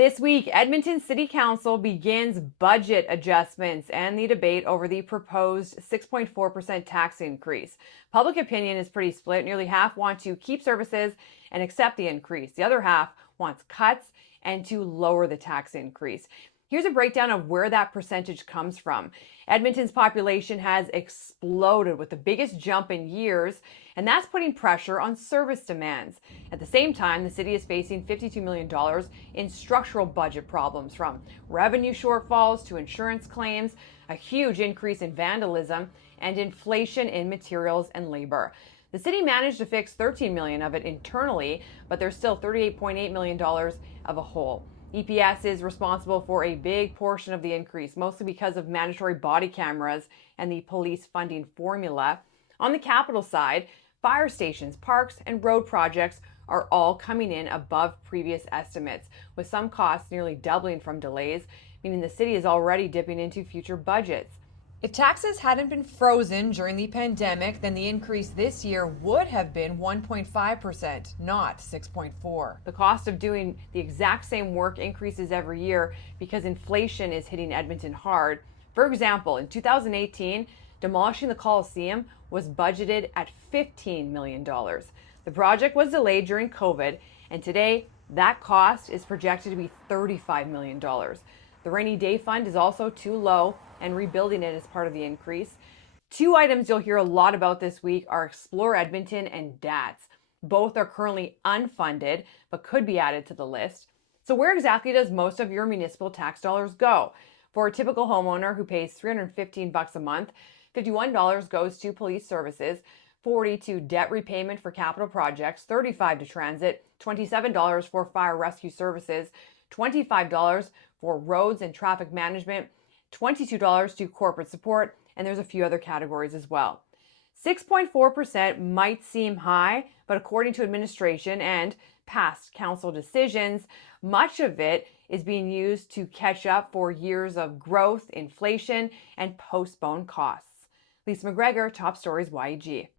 This week, Edmonton City Council begins budget adjustments and the debate over the proposed 6.4% tax increase. Public opinion is pretty split. Nearly half want to keep services and accept the increase. The other half wants cuts and to lower the tax increase. Here's a breakdown of where that percentage comes from. Edmonton's population has exploded with the biggest jump in years, and that's putting pressure on service demands. At the same time, the city is facing $52 million in structural budget problems, from revenue shortfalls to insurance claims, a huge increase in vandalism, and inflation in materials and labor. The city managed to fix $13 million of it internally, but there's still $38.8 million of a hole. EPS is responsible for a big portion of the increase, mostly because of mandatory body cameras and the police funding formula. On the capital side, fire stations, parks, and road projects are all coming in above previous estimates, with some costs nearly doubling from delays, meaning the city is already dipping into future budgets. If taxes hadn't been frozen during the pandemic, then the increase this year would have been 1.5%, not 6.4%. The cost of doing the exact same work increases every year because inflation is hitting Edmonton hard. For example, in 2018, demolishing the Coliseum was budgeted at $15 million. The project was delayed during COVID, and today that cost is projected to be $35 million. The rainy day fund is also too low, and rebuilding it is part of the increase. Two items you'll hear a lot about this week are Explore Edmonton and DATS. Both are currently unfunded, but could be added to the list. So where exactly does most of your municipal tax dollars go? For a typical homeowner who pays $315 a month, $51 goes to police services, $40 to debt repayment for capital projects, $35 to transit, $27 for fire rescue services, $25 for roads and traffic management, $22 to corporate support, and there's a few other categories as well. 6.4% might seem high, but according to administration and past council decisions, much of it is being used to catch up for years of growth, inflation, and postponed costs. Lisa McGregor, Top Stories YEG.